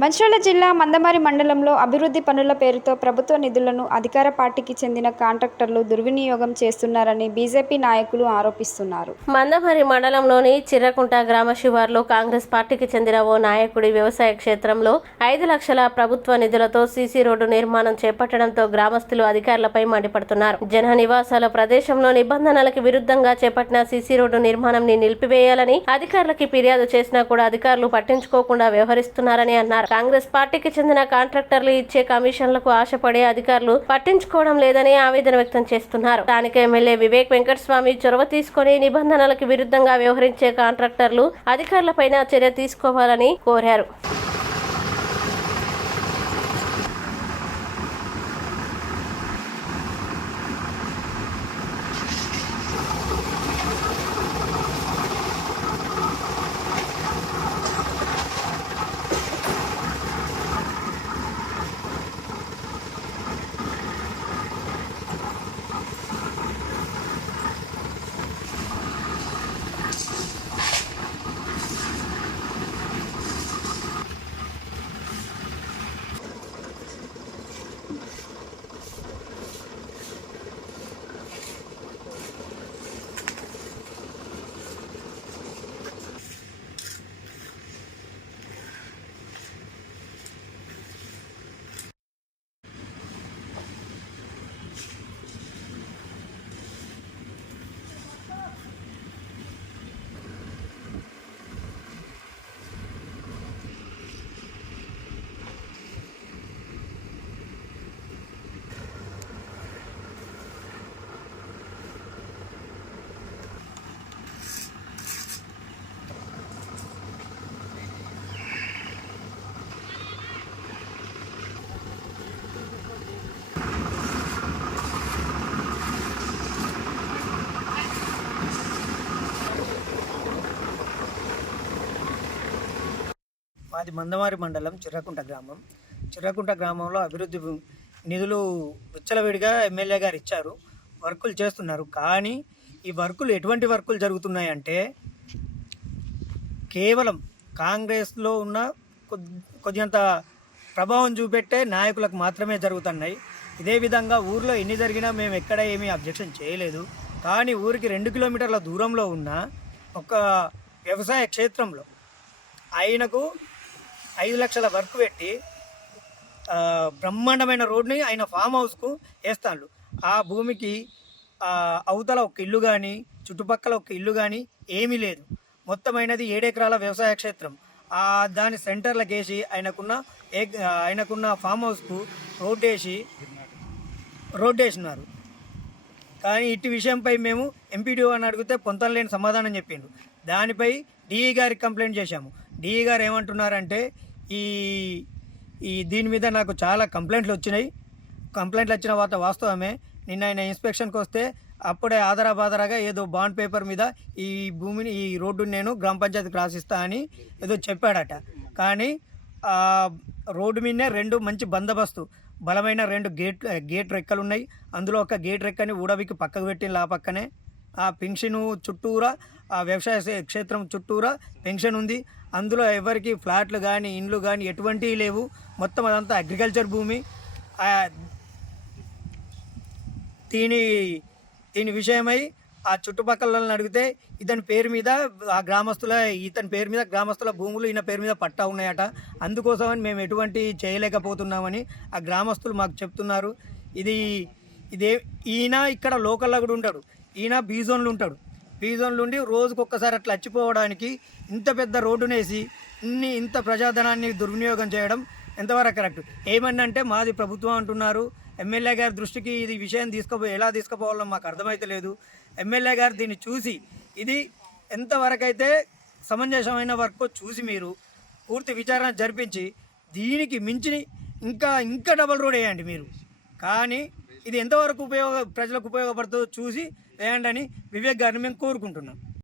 మంచిర్యాల జిల్లా మందమరి మండలంలో అభివృద్ధి పనుల పేరుతో ప్రభుత్వ నిధులను అధికార పార్టీకి చెందిన కాంట్రాక్టర్లు దుర్వినియోగం చేస్తున్నారని బీజేపీ నాయకులు ఆరోపిస్తున్నారు. మందమరి మండలంలోని చిర్రకుంట గ్రామ శివార్లో కాంగ్రెస్ పార్టీకి చెందిన ఓ నాయకుడి వ్యవసాయ క్షేత్రంలో 5 లక్షల ప్రభుత్వ నిధులతో సీసీ రోడ్డు నిర్మాణం చేపట్టడంతో గ్రామస్తులు అధికారులపై మండిపడుతున్నారు. జన నివాసాల ప్రదేశంలో నిబంధనలకు విరుద్ధంగా చేపట్టిన సీసీ రోడ్డు నిర్మాణంని నిలిపివేయాలని అధికారులకి ఫిర్యాదు చేసినా కూడా అధికారులు పట్టించుకోకుండా వ్యవహరిస్తున్నారని అన్నారు. కాంగ్రెస్ పార్టీకి చెందిన కాంట్రాక్టర్లు ఇచ్చే కమిషన్లకు ఆశపడే అధికారులు పట్టించుకోవడం లేదని ఆవేదన వ్యక్తం చేస్తున్నారు. స్థానిక ఎమ్మెల్యే వివేక్ వెంకటస్వామి చొరవ తీసుకుని నిబంధనలకు విరుద్ధంగా వ్యవహరించే కాంట్రాక్టర్లు అధికారులపైన చర్య తీసుకోవాలని కోరారు. మాది మందమారి మండలం చిర్రకుంట గ్రామం. చిర్రకుంట గ్రామంలో అభివృద్ధి నిధులు విచ్చలవిడిగా ఎమ్మెల్యే గారు ఇచ్చారు, వర్కులు చేస్తున్నారు. కానీ ఈ వర్కులు ఎటువంటి వర్కులు జరుగుతున్నాయంటే కేవలం కాంగ్రెస్లో ఉన్న కొద్దింత ప్రభావం చూపెట్టే నాయకులకు మాత్రమే జరుగుతున్నాయి. ఇదే విధంగా ఊర్లో ఎన్ని జరిగినా మేము ఎక్కడ ఏమీ అబ్జెక్షన్ చేయలేదు. కానీ ఊరికి 2 కిలోమీటర్ల దూరంలో ఉన్న ఒక వ్యవసాయ క్షేత్రంలో ఆయనకు 5 లక్షల వర్క్ పెట్టి బ్రహ్మాండమైన రోడ్ని ఆయన ఫామ్ హౌస్కు వేస్తాడు. ఆ భూమికి అవతల ఒక ఇల్లు కానీ చుట్టుపక్కల ఒక ఇల్లు కానీ ఏమీ లేదు. మొత్తమైనది 7 ఎకరాల వ్యవసాయ క్షేత్రం. దాని సెంటర్లకు వేసి ఆయనకున్న ఫామ్ హౌస్కు రోడ్ వేసినారు. కానీ ఇటు విషయంపై మేము ఎంపీడీఓ అని అడిగితే పొంతలేని సమాధానం చెప్పిండు. దానిపై డిఈ గారికి కంప్లైంట్ చేశాము. డిఈ గారు ఏమంటున్నారంటే దీని మీద నాకు చాలా కంప్లైంట్లు వచ్చిన వాస్తవమే. నిన్న ఆయన ఇన్స్పెక్షన్కి వస్తే అప్పుడే ఆధారాబాదరాగా ఏదో బాండ్ పేపర్ మీద ఈ రోడ్డుని నేను గ్రామ పంచాయతీకి రాసిస్తా అని ఏదో చెప్పాడట. కానీ రోడ్డు మీదనే 2 మంచి బందోబస్తు బలమైన 2 గేట్ రెక్కలు ఉన్నాయి. అందులో ఒక గేట్ రెక్కని ఊడవికి పక్కకు పెట్టిన పక్కనే ఆ పెన్షన్ చుట్టూరా, ఆ వ్యవసాయ క్షేత్రం చుట్టూరా పెన్షన్ ఉంది. అందులో ఎవరికి ఫ్లాట్లు కానీ ఇండ్లు కానీ ఎటువంటివి లేవు. మొత్తం అదంతా అగ్రికల్చర్ భూమి. దీని విషయమై ఆ చుట్టుపక్కల అడిగితే ఇతని పేరు మీద గ్రామస్తుల భూములు ఈయన పేరు మీద పట్టా ఉన్నాయట. అందుకోసమని మేము ఎటువంటి చేయలేకపోతున్నామని ఆ గ్రామస్తులు మాకు చెప్తున్నారు. ఈయన ఇక్కడ లోకల్లో కూడా ఉంటాడు. ఈయన బీజోన్లు ఉంటాడు. బీజోన్లు ఉండి రోజుకొక్కసారి అట్లా వచ్చిపోవడానికి ఇంత పెద్ద రోడ్డునేసి ఇంత ప్రజాధనాన్ని దుర్వినియోగం చేయడం ఎంతవరకు కరెక్ట్? ఏమన్నంటే మాది ప్రభుత్వం అంటున్నారు. ఎమ్మెల్యే గారి దృష్టికి ఇది విషయం ఎలా తీసుకుపోవాలో మాకు అర్థమైతలేదు. ఎమ్మెల్యే గారు దీన్ని చూసి ఇది ఎంతవరకు అయితే సమంజసమైన వర్క్ చూసి మీరు పూర్తి విచారణ జరిపించి దీనికి మించి ఇంకా డబల్ రోడ్ వేయండి మీరు. కానీ ఇది ఎంతవరకు ప్రజలకు ఉపయోగపడుతుందో చూసి వేయండి అని వివేక్ గారిని మేము కోరుకుంటున్నాం.